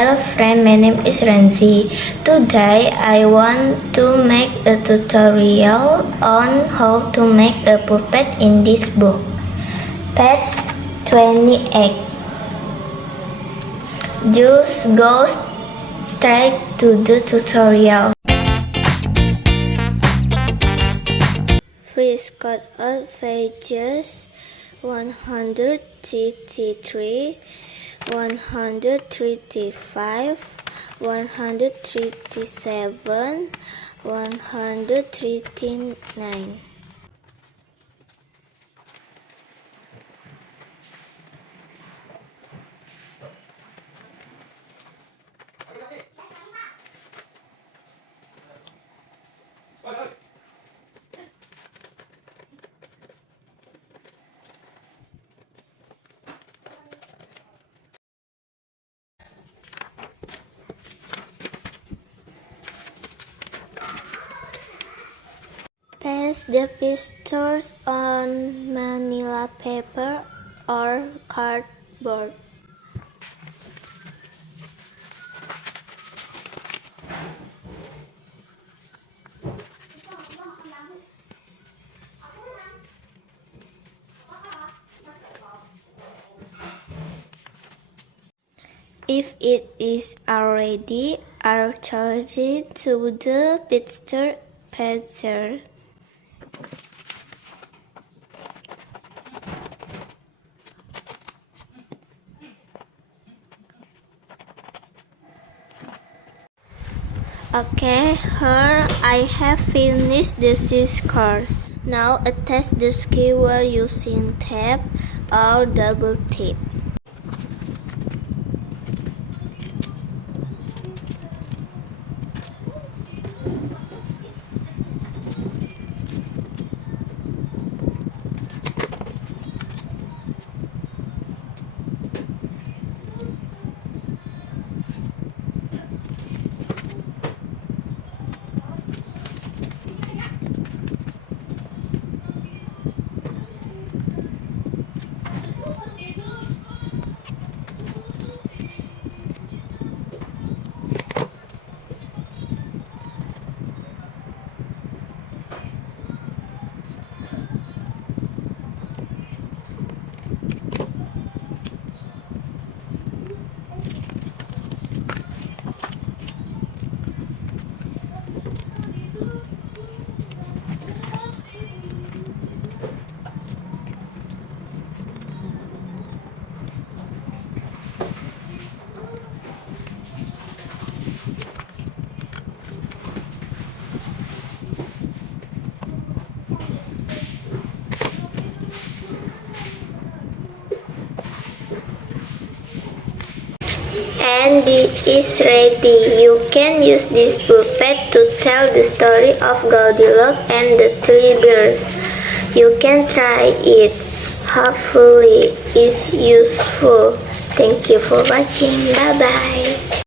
Hello friend, my name is Lenzhy. Today I want to make a tutorial on how to make a puppet in this book. Page 28. Just go straight to the tutorial. Please cut out pages 133, 135, 137, 139. Paste the pictures on manila paper or cardboard. If it is already, I'll change it to the picture paper. Okay, here I have finished the 6 cards. Now attach the skewer using tape or double tape. And it is ready. You can use this puppet to tell the story of Goldilocks and the 3 bears. You can try it. Hopefully it's useful. Thank you for watching. Bye bye.